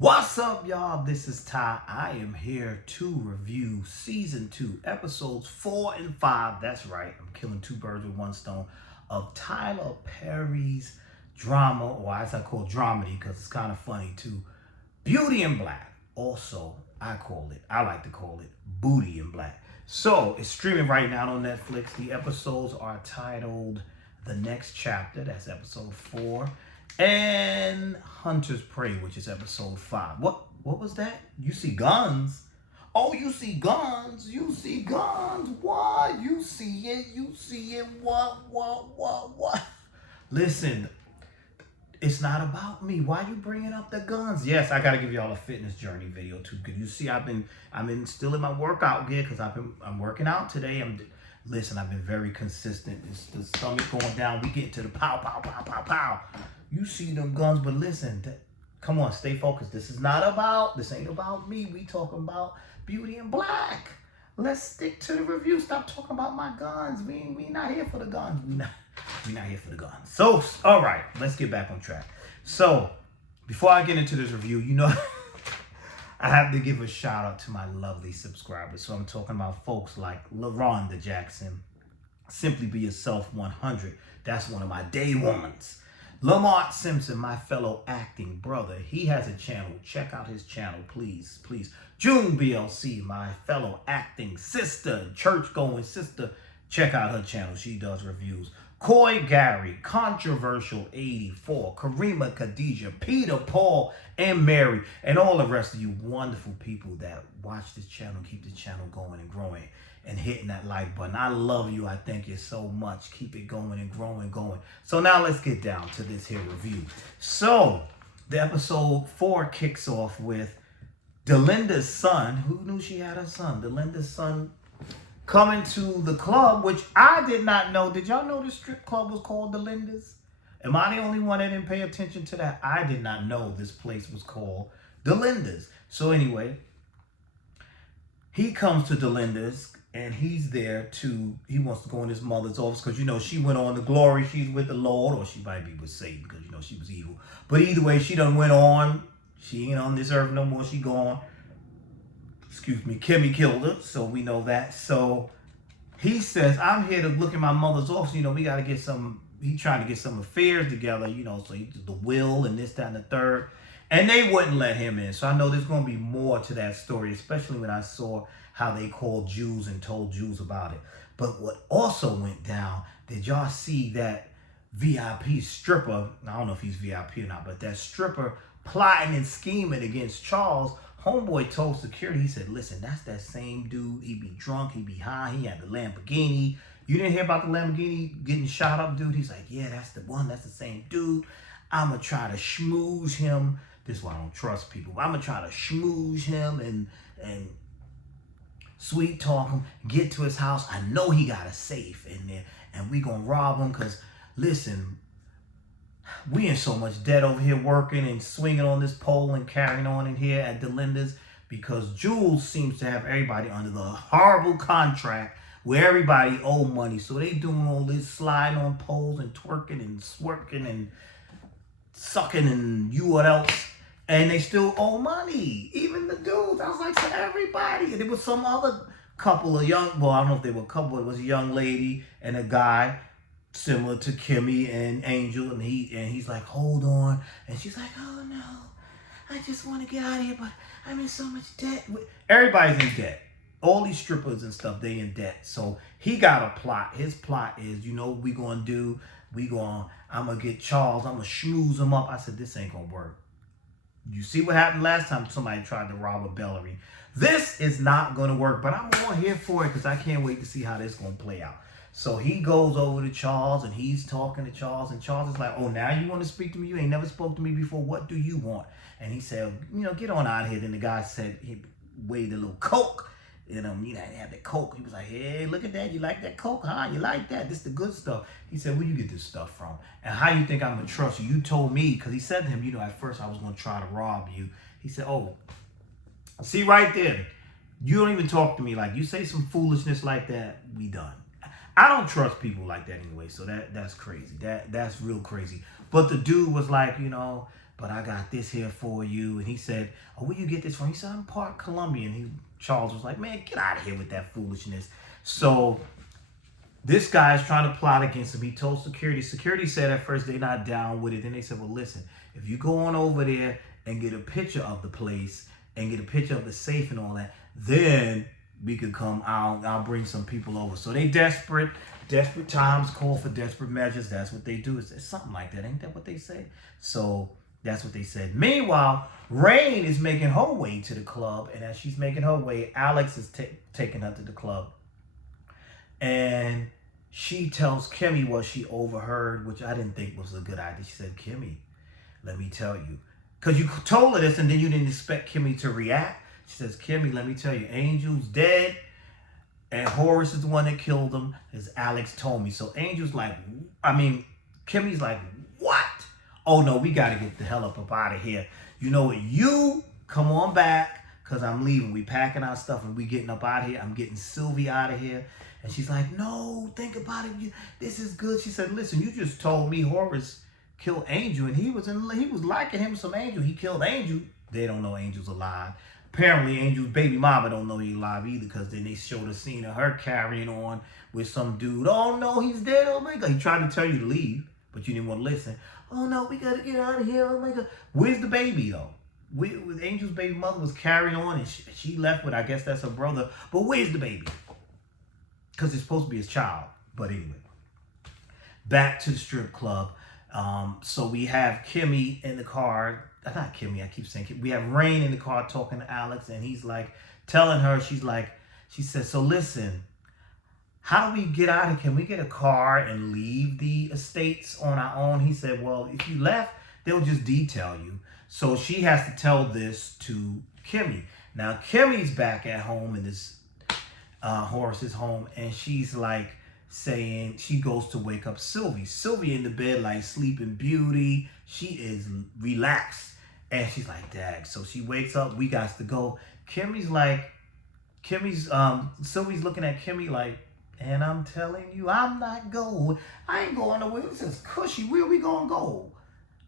What's up, y'all? This is Ty. I am here to review season 2, episodes 4 and 5. That's right, I'm killing two birds with one stone of Tyler Perry's drama, or as I call dramedy because it's kind of funny too, Beauty in Black. Also, I like to call it Booty in Black. So it's streaming right now on Netflix. The episodes are titled The Next Chapter, that's episode 4, and Hunter's Prey, which is episode 5. What was that? You see guns? Oh, you see guns? You see guns? What? You see it? You see it? What? Listen, it's not about me. Why you bringing up the guns? Yes, I gotta give y'all a fitness journey video too. Cause you see, I've been still in my workout gear because I'm working out today. Listen, I've been very consistent. It's the stomach going down. We get to the pow, pow, pow, pow, pow. You see them guns, but listen, come on, stay focused. This ain't about me. We talking about Beauty in Black. Let's stick to the review. Stop talking about my guns. We not here for the guns. We not here for the guns. So, all right, let's get back on track. So, before I get into this review, I have to give a shout out to my lovely subscribers. So I'm talking about folks like LaRonda Jackson, Simply Be Yourself 100. That's one of my day ones. Lamont Simpson, my fellow acting brother, he has a channel. Check out his channel, please. June BLC, my fellow acting sister, church-going sister, check out her channel. She does reviews. Coy Gary, Controversial 84, Karima Khadijah, Peter, Paul, and Mary, and all the rest of you wonderful people that watch this channel, keep the channel going and growing and hitting that like button. I love you. I thank you so much. Keep it going and growing. So now let's get down to this here review. So the episode 4 kicks off with Delinda's son. Who knew she had a son? Delinda's son coming to the club, which I did not know. Did y'all know the strip club was called Delinda's? Am I the only one that didn't pay attention to that? I did not know this place was called Delinda's. So anyway, he comes to Delinda's and he's there he wants to go in his mother's office because, she went on to glory. She's with the Lord, or she might be with Satan because, she was evil. But either way, she done went on. She ain't on this earth no more. She gone. Excuse me, Kimmy killed her, so we know that. So he says, I'm here to look at my mother's office. We got to get he's trying to get some affairs together, so he did the will and this, that, and the third. And they wouldn't let him in. So I know there's going to be more to that story, especially when I saw how they called Jews and told Jews about it. But what also went down, did y'all see that VIP stripper, I don't know if he's VIP or not, but that stripper plotting and scheming against Charles? Homeboy told security, he said, listen, that's that same dude. He be drunk, he be high, he had the Lamborghini. You didn't hear about the Lamborghini getting shot up, dude? He's like, yeah, that's the one, that's the same dude. I'm going to try to schmooze him. This is why I don't trust people. I'm going to try to schmooze him and sweet talk him, get to his house. I know he got a safe in there, and we going to rob him because, listen, we in so much debt over here working and swinging on this pole and carrying on in here at Delinda's because Jules seems to have everybody under the horrible contract where everybody owe money. So they doing all this sliding on poles and twerking and swerking and sucking and what else. And they still owe money. Even the dudes. I was like, to everybody. And there was some other couple of I don't know if they were a couple, but it was a young lady and a guy similar to Kimmy and Angel, and he's like, hold on, and she's like, oh no, I just want to get out of here, but I'm in so much debt. Everybody's in debt. All these strippers and stuff, they in debt. So he got a plot. His plot is, what we gonna do? I'm gonna get Charles. I'm gonna schmooze him up. I said, this ain't gonna work. You see what happened last time somebody tried to rob a Bellery. This is not gonna work, but I'm more here for it because I can't wait to see how this gonna play out. So he goes over to Charles and he's talking to Charles, and Charles is like, oh, now you want to speak to me? You ain't never spoke to me before. What do you want? And he said, get on out of here. Then the guy said, he weighed a little Coke. He had the Coke. He was like, hey, look at that. You like that Coke, huh? You like that? This the good stuff. He said, where you get this stuff from? And how you think I'm going to trust you? You told me, because he said to him, at first I was going to try to rob you. He said, oh, see right there. You don't even talk to me like you say some foolishness like that, we done. I don't trust people like that anyway, so that's crazy. That's real crazy. But the dude was like, but I got this here for you. And he said, oh, where you get this from? He said, I'm part Colombian. Charles was like, man, get out of here with that foolishness. So this guy is trying to plot against him. He told security. Security said at first they're not down with it. Then they said, well, listen, if you go on over there and get a picture of the place and get a picture of the safe and all that, then we could come out. I'll bring some people over. So they desperate. Desperate times call for desperate measures. That's what they do. It's something like that. Ain't that what they say? So that's what they said. Meanwhile, Rain is making her way to the club. And as she's making her way, Alex is taking her to the club. And she tells Kimmy what she overheard, which I didn't think was a good idea. She said, Kimmy, let me tell you. Because you told her this and then you didn't expect Kimmy to react. She says, Kimmy, let me tell you, Angel's dead. And Horace is the one that killed him, as Alex told me. So Kimmy's like, what? Oh, no, we got to get the hell up out of here. You know what? You come on back, because I'm leaving. We packing our stuff and we getting up out of here. I'm getting Sylvie out of here. And she's like, no, think about it. This is good. She said, listen, you just told me Horace killed Angel, and he was liking him some Angel. He killed Angel. They don't know Angel's alive. Apparently, Angel's baby mama don't know he's alive either, because then they showed a scene of her carrying on with some dude. Oh, no, he's dead. Oh, my God. He tried to tell you to leave, but you didn't want to listen. Oh, no, we got to get out of here. Oh, my God. Where's the baby, though? With Angel's baby mother was carrying on, and she left with, I guess that's her brother. But where's the baby? Because it's supposed to be his child. But anyway, back to the strip club. So we have Kimmy in the car. Not Kimmy, I keep saying Kimmy. We have Rain in the car talking to Alex, and he's like telling her, she says, so listen, how do we get out of here? Can we get a car and leave the estates on our own? He said, well, if you left, they'll just detail you. So she has to tell this to Kimmy. Now, Kimmy's back at home in this Horace's home, and she's like saying, she goes to wake up Sylvie. Sylvie in the bed like Sleeping Beauty. She is relaxed. And she's like, dag. So she wakes up. We got to go. Sylvie's looking at Kimmy like, and I'm telling you, I'm not going. I ain't going nowhere. This is cushy. Where we gonna go?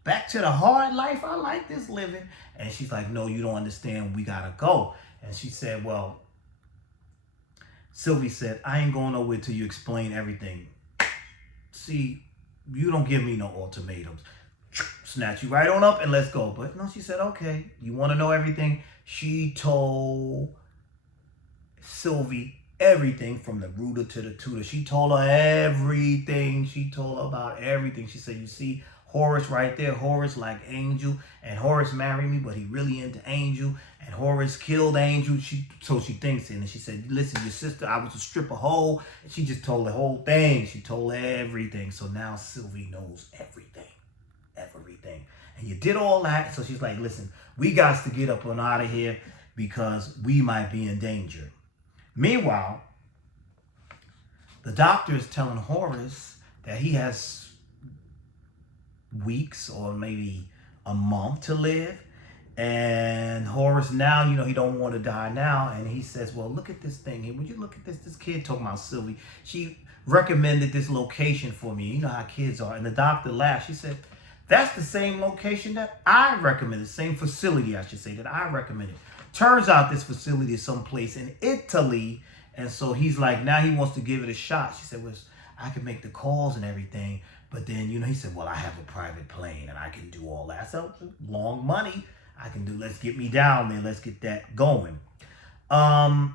Back to the hard life? I like this living. And she's like, no, you don't understand. We gotta go. And she said, well, Sylvie said, I ain't going nowhere till you explain everything. See, you don't give me no ultimatums. Snatch you right on up and let's go. But no, she said, okay, you want to know everything? She told Sylvie everything from the rooter to the tutor. She told her everything. She told her about everything. She said, you see Horace right there. Horace like Angel. And Horace married me, but he really into Angel. And Horace killed Angel. So she thinks it. And she said, listen, your sister, I was a stripper hoe. And she just told the whole thing. She told everything. So now Sylvie knows everything. Everything. And you did all that. So she's like, listen, we got to get up and out of here because we might be in danger. Meanwhile, the doctor is telling Horace that he has weeks or maybe a month to live. And Horace now, he don't want to die now. And he says, well, look at this thing here. Would you look at this? This kid talking about Sylvie. She recommended this location for me. You know how kids are. And the doctor laughed. She said, that's the same location that I recommended. Same facility, I should say, that I recommended. Turns out this facility is someplace in Italy. And so he's like, now he wants to give it a shot. She said, well, I can make the calls and everything. But then, he said, well, I have a private plane and I can do all that. So long money I can do. Let's get me down there. Let's get that going. The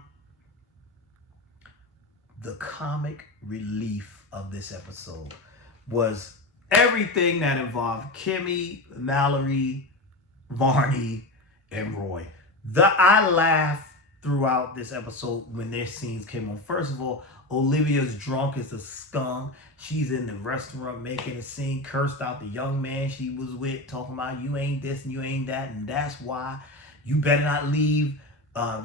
comic relief of this episode was everything that involved Kimmy, Mallory, Varney, and Roy. I laughed throughout this episode when their scenes came on. First of all, Olivia's drunk as a skunk. She's in the restaurant making a scene, cursed out the young man she was with, talking about you ain't this and you ain't that, and that's why you better not leave.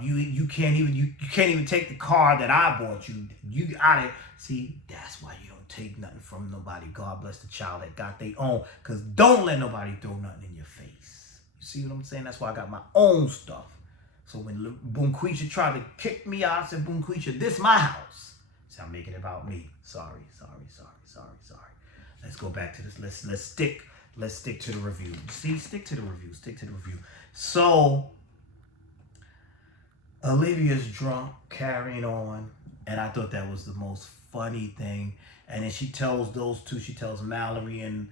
You can't even take the car that I bought you. You out of see. That's why you don't take nothing from nobody. God bless the child that got their own. Cause don't let nobody throw nothing in your face. You see what I'm saying? That's why I got my own stuff. So when Bunquisha tried to kick me out, I said, Bunquisha, this my house. So I'm making it about me. Sorry. Let's go back to this. Let's stick let's stick to the review. See, stick to the review. Stick to the review. So Olivia's drunk, carrying on, and I thought that was the most funny thing. And then she tells those two, she tells Mallory and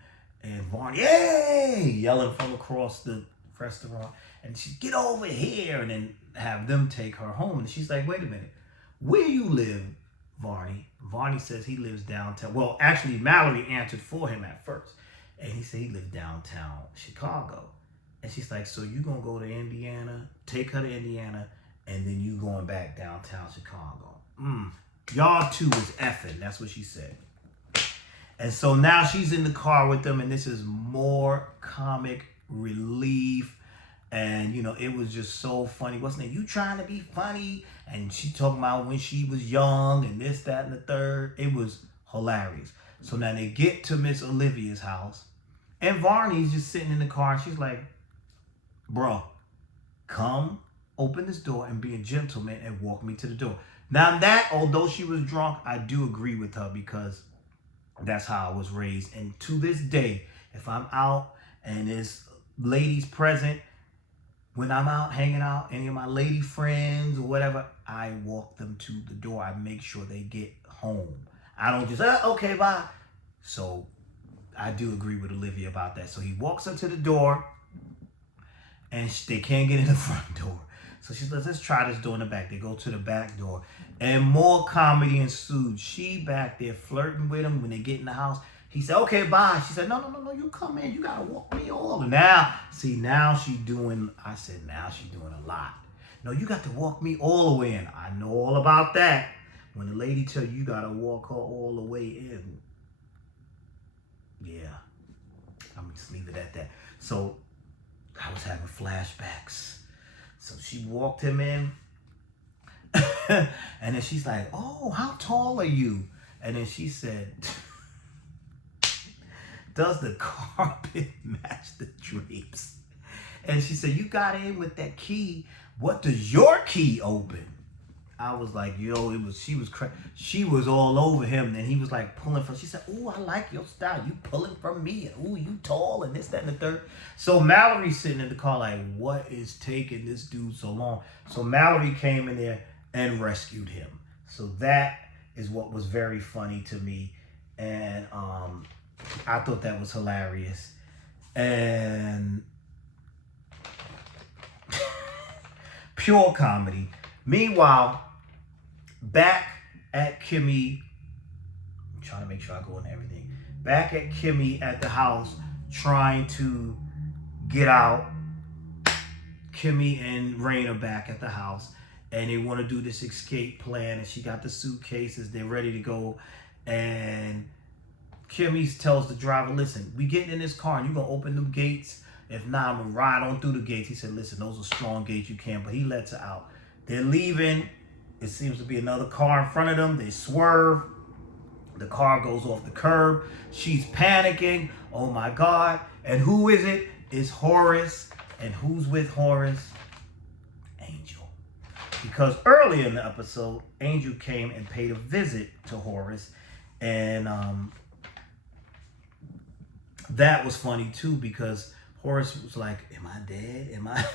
Varney, "Yay!" yelling from across the restaurant. And she, "Get over here," and then have them take her home. And she's like, "Wait a minute, where you live, Varney?" Varney says he lives downtown. Well, actually, Mallory answered for him at first. And he said he lived downtown Chicago. And she's like, "So you gonna go to Indiana, take her to Indiana, and then you going back downtown Chicago? Y'all two is effing." That's what she said. And so now she's in the car with them, and this is more comic relief. And, you know, it was just so funny. Wasn't it? "You trying to be funny?" And she talking about when she was young and this, that, and the third. It was hilarious. So now they get to Miss Olivia's house, and Varney's just sitting in the car. And she's like, "Bro, come open this door and be a gentleman and walk me to the door." Now that, although she was drunk, I do agree with her, because that's how I was raised. And to this day, if I'm out and there's ladies present, when I'm out hanging out, any of my lady friends or whatever, I walk them to the door. I make sure they get home. I don't just, "Okay, bye." So I do agree with Olivia about that. So he walks her to the door, and they can't get in the front door. So she says, "Let's try this door in the back." They go to the back door, and more comedy ensued. She back there flirting with him when they get in the house. He said, "Okay, bye." She said, No, you come in. You got to walk me all. And now she doing, I said, now she doing a lot. "No, you got to walk me all the way in." I know all about that. When the lady tell you got to walk her all the way in. Yeah, I'm just leave it at that. So I was having flashbacks. So she walked him in. And then she's like, "Oh, how tall are you?" And then she said, "Does the carpet match the drapes?" And she said, "You got in with that key. What does your key open?" I was like, yo, she was all over him. And he was like pulling from, she said, "Ooh, I like your style. You pulling from me. And ooh, you tall," and this, that, and the third. So Mallory's sitting in the car like, what is taking this dude so long? So Mallory came in there and rescued him. So that is what was very funny to me. And I thought that was hilarious. And pure comedy. Meanwhile, back at Kimmy, I'm trying to make sure I go into everything. Back at Kimmy at the house, trying to get out. Kimmy and Rain are back at the house, and they want to do this escape plan, and she got the suitcases. They're ready to go, and Kimmy tells the driver, "Listen, we getting in this car, and you going to open them gates. If not, I'm going to ride on through the gates." He said, "Listen, those are strong gates. You can't." But he lets her out. They're leaving. It seems to be another car in front of them. They swerve. The car goes off the curb. She's panicking. Oh my God. And who is it? It's Horace. And who's with Horace? Angel. Because earlier in the episode, Angel came and paid a visit to Horace. And that was funny too, because Horace was like, "Am I dead? Am I?"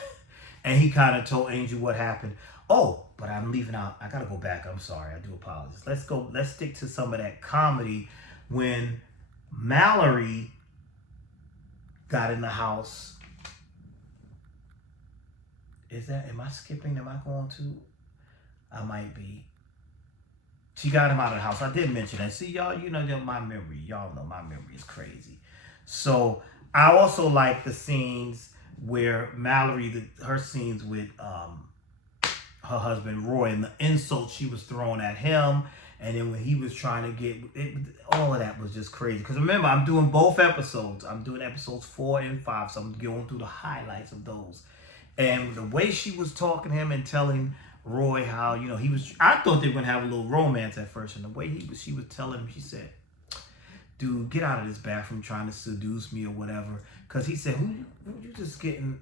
And he kind of told Angel what happened. Oh, but I'm leaving out. I got to go back. I'm sorry. I do apologize. Let's stick to some of that comedy when Mallory got in the house. Am I skipping? Am I going to? I might be. She got him out of the house. I did mention that. See, y'all, you know, my memory. Y'all know my memory is crazy. So I also like the scenes where Mallory, her scenes with her husband Roy, and the insults she was throwing at him, and then when he was trying to get it, all of that was just crazy. Because remember, I'm doing both episodes. I'm doing episodes 4 and 5, so I'm going through the highlights of those. And the way she was talking to him and telling Roy how, you know, I thought they were gonna have a little romance at first, and the way she was telling him, she said, "Dude, get out of this bathroom trying to seduce me or whatever." Because he said, who you just getting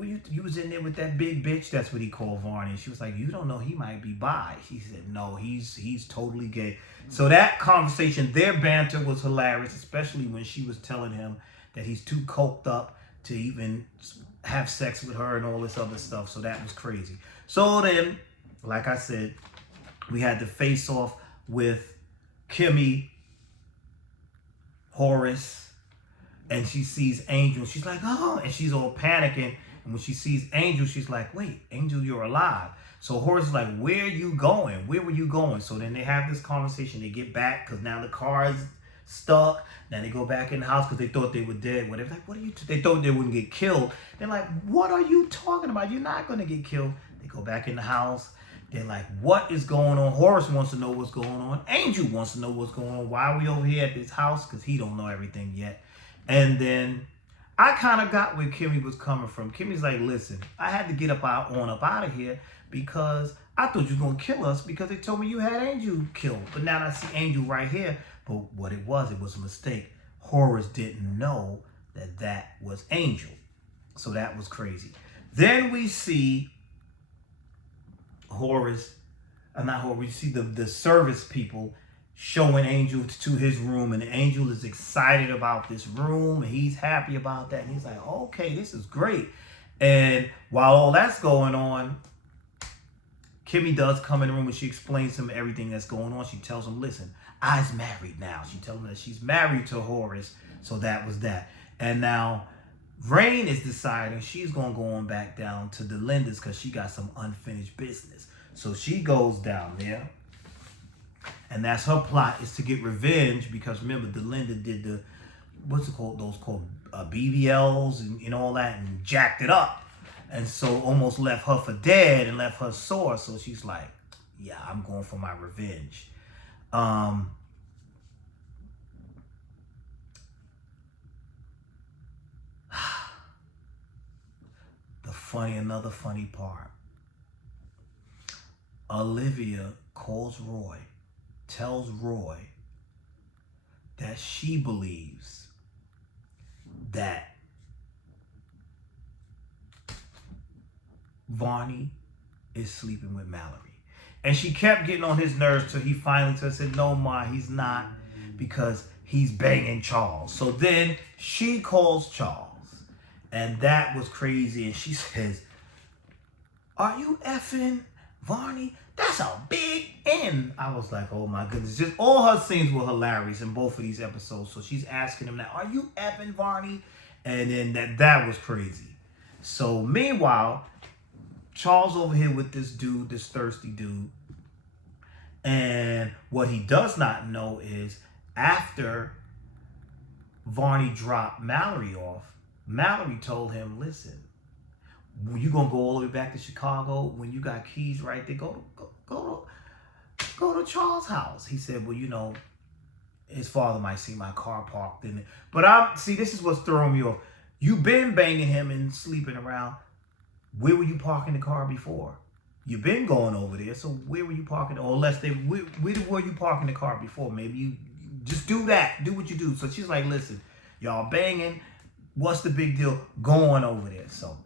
you was in there with that big bitch. That's what he called Varney. She was like, you don't know he might be bi. She said, no, he's totally gay. So that conversation, their banter was hilarious, especially when she was telling him that he's too coked up to even have sex with her and all this other stuff. So that was crazy. So then, like I said, we had to face off with Kimmy, Horace, and she sees Angel. She's like, oh, and she's all panicking. And when she sees Angel, she's like, wait, Angel, you're alive. So Horace is like, where are you going? Where were you going? So then they have this conversation. They get back because now the car is stuck. Now they go back in the house because they thought they were dead. Whatever. Like, what are you? They thought they wouldn't get killed. They're like, what are you talking about? You're not going to get killed. They go back in the house. They're like, what is going on? Horace wants to know what's going on. Angel wants to know what's going on. Why are we over here at this house? Because he don't know everything yet. And then I kind of got where Kimmy was coming from. Kimmy's like, listen, I had to get up out of here because I thought you were going to kill us because they told me you had Angel killed. But now I see Angel right here. But what it was a mistake. Horace didn't know that that was Angel. So that was crazy. Then we see we see the service people showing Angel to his room, and Angel is excited about this room, and he's happy about that, and he's like, okay, this is great. And while all that's going on, Kimmy does come in the room and she explains to him everything that's going on. She tells him, listen, I's married now. She tells him that she's married to Horace, so that was that. And now Rain is deciding she's going to go on back down to Delinda's because she got some unfinished business. So she goes down there, and that's her plot, is to get revenge because remember, Delinda did the, what's it called, those called BBLs and all that, and jacked it up. And so almost left her for dead and left her sore. So she's like, yeah, I'm going for my revenge. Another funny part. Olivia calls Roy, tells Roy that she believes that Varney is sleeping with Mallory. And she kept getting on his nerves till he finally said, no, Ma, he's not, because he's banging Charles. So then she calls Charles. And that was crazy. And she says, are you effing Varney? That's a big N. I was like, oh my goodness. Just all her scenes were hilarious in both of these episodes. So she's asking him now, are you effing Varney? And then that was crazy. So meanwhile, Charles over here with this dude, this thirsty dude. And what he does not know is after Varney dropped Mallory off, Mallory told him, listen, you gonna go all the way back to Chicago when you got keys right there? Go to Charles' house. He said, well, his father might see my car parked in it. But this is what's throwing me off. You've been banging him and sleeping around. Where were you parking the car before? You've been going over there, so where were you parking? Or where were you parking the car before? Maybe you just do that. Do what you do. So she's like, listen, y'all banging. What's the big deal going over there? So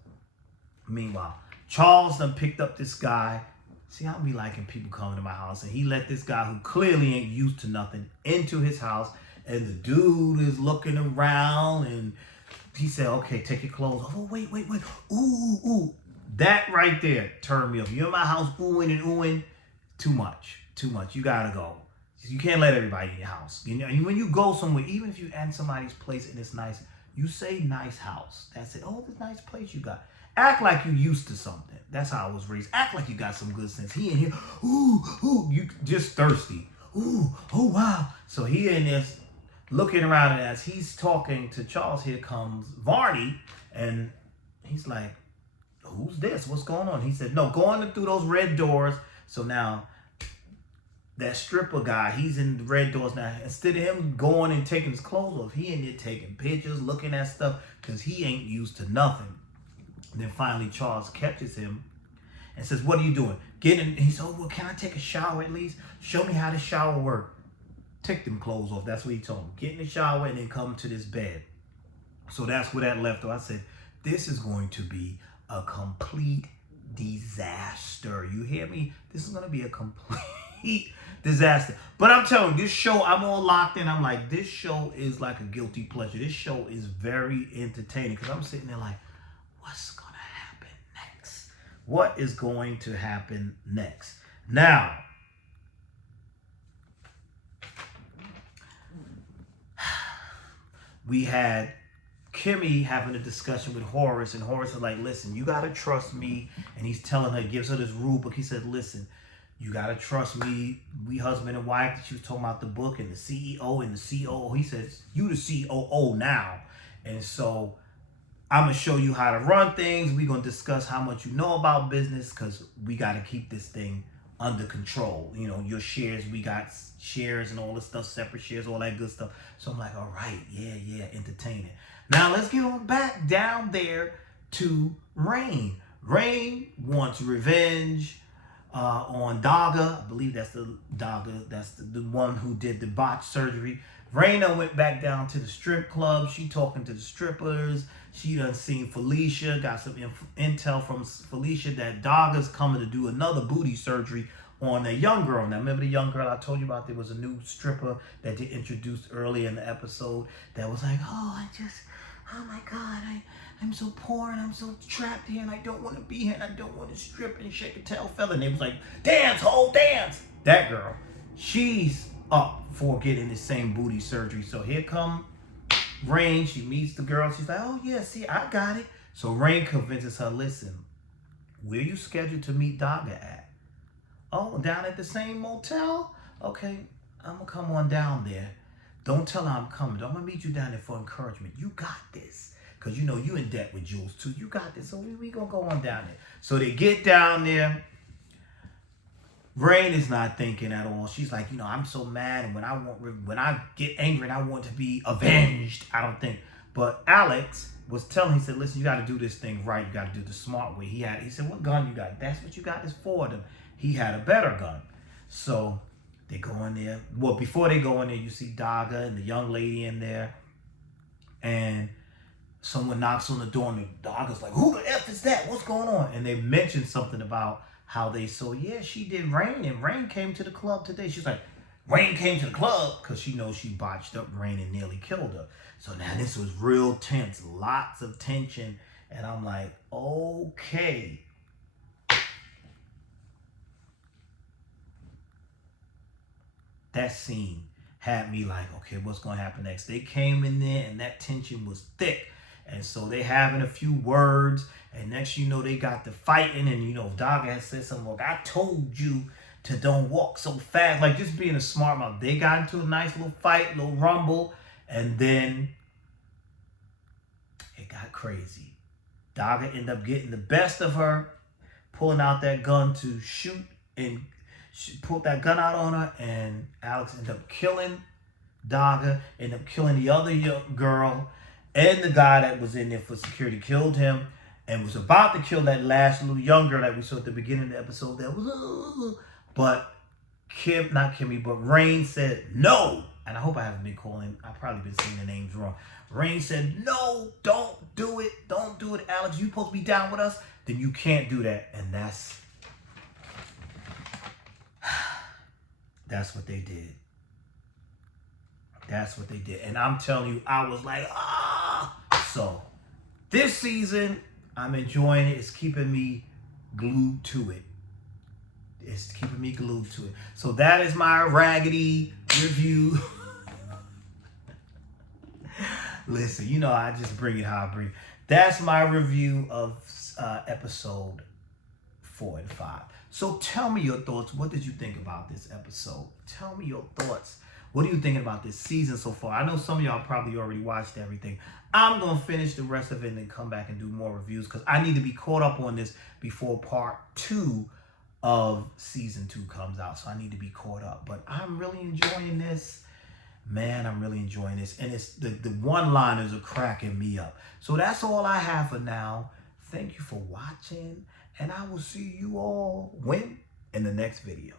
meanwhile, Charles done picked up this guy. See, I don't be liking people coming to my house. And he let this guy who clearly ain't used to nothing into his house. And the dude is looking around. And he said, okay, take your clothes off. Oh, wait. Ooh. That right there turned me off. You're in my house oohing and oohing. Too much. You got to go. You can't let everybody in your house. When you go somewhere, even if you at somebody's place and it's nice, you say nice house. That's it. Oh, this nice place you got. Act like you used to something. That's how I was raised. Act like you got some good sense. He in here, ooh, you just thirsty. Ooh, oh wow. So he in this looking around, and as he's talking to Charles, here comes Varney, and he's like, who's this? What's going on? He said, no, go on through those red doors. So now that stripper guy, he's in the red doors now. Instead of him going and taking his clothes off, he in there taking pictures, looking at stuff, because he ain't used to nothing. And then finally Charles catches him and says, what are you doing? Get in. He said, oh, well, can I take a shower at least? Show me how the shower works. Take them clothes off. That's what he told him. Get in the shower and then come to this bed. So that's where that left off. I said, this is going to be a complete disaster. You hear me? This is gonna be a complete disaster. But I'm telling you, this show, I'm all locked in. I'm like, this show is like a guilty pleasure. This show is very entertaining because I'm sitting there like, what's gonna happen next? What is going to happen next? Now, we had Kimmy having a discussion with Horace, and Horace is like, listen, you gotta trust me. And he's telling her, gives her this rule book. He said, listen, you gotta trust me. We husband and wife. She was talking about the book and the CEO and the COO. He says, you the COO now. And so I'm gonna show you how to run things. We're gonna discuss how much you know about business because we gotta keep this thing under control. You know, your shares, we got shares and all this stuff, separate shares, all that good stuff. So I'm like, all right, yeah, entertaining. Now let's get on back down there to Rain. Rain wants revenge on Daga. I believe that's the Daga. That's the one who did the botched surgery. Raina went back down to the strip club. She talking to the strippers. She done seen Felicia. Got some intel from Felicia that Daga's coming to do another booty surgery on a young girl. Now, remember the young girl I told you about? There was a new stripper that they introduced early in the episode that was like, oh my God, I'm so poor and I'm so trapped here and I don't want to be here and I don't want to strip and shake a tail feather. And they was like, dance, whole dance. That girl, she's up for getting the same booty surgery. So here come Rain. She meets the girl. She's like, oh yeah, see, I got it. So Rain convinces her, listen, where you scheduled to meet Daga at? Oh, down at the same motel? Okay, I'm gonna come on down there. Don't tell her I'm coming. I'm gonna meet you down there for encouragement. You got this. Cause you know you in debt with Jules too. You got this. So we gonna go on down there. So they get down there. Rain is not thinking at all. She's like, you know, I'm so mad, and when I get angry and I want to be avenged, I don't think. But Alex was telling, he said, listen, you got to do this thing right. You got to do the smart way. He said, what gun you got? That's what you got this for them. He had a better gun. So they go in there. Well, before they go in there, you see Daga and the young lady in there, and someone knocks on the door, and the Daga's like, who the F is that? What's going on? And they mentioned something about how they saw, yeah, she did Rain, and Rain came to the club today. She's like, Rain came to the club because she knows she botched up Rain and nearly killed her. So now this was real tense, lots of tension. And I'm like, okay. That scene had me like, okay, what's going to happen next? They came in there and that tension was thick. And so they having a few words, and next you know they got the fighting, and you know Daga has said something like, I told you to don't walk so fast. Like just being a smart mouth. They got into a nice little fight, little rumble, and then it got crazy. Daga ended up getting the best of her, pulling out that gun to shoot, and she pulled that gun out on her, and Alex ended up killing Daga, ended up killing the other young girl, and the guy that was in there for security killed him, and was about to kill that last little young girl that we saw at the beginning of the episode. That was, but not Kimmy, but Rain said no. And I hope I haven't been calling. I've probably been saying the names wrong. Rain said no, don't do it, don't do it, Alex. You supposed to be down with us, then you can't do that, and that's what they did. That's what they did. And I'm telling you, I was like, ah. So this season, I'm enjoying it. It's keeping me glued to it. It's keeping me glued to it. So that is my raggedy review. Listen, you know, I just bring it how I bring it. That's my review of episode 4 and 5. So tell me your thoughts. What did you think about this episode? Tell me your thoughts. What are you thinking about this season so far? I know some of y'all probably already watched everything. I'm going to finish the rest of it and then come back and do more reviews because I need to be caught up on this before part 2 of season 2 comes out. So I need to be caught up. But I'm really enjoying this. Man, I'm really enjoying this. And it's the one-liners are cracking me up. So that's all I have for now. Thank you for watching. And I will see you all when? In the next video.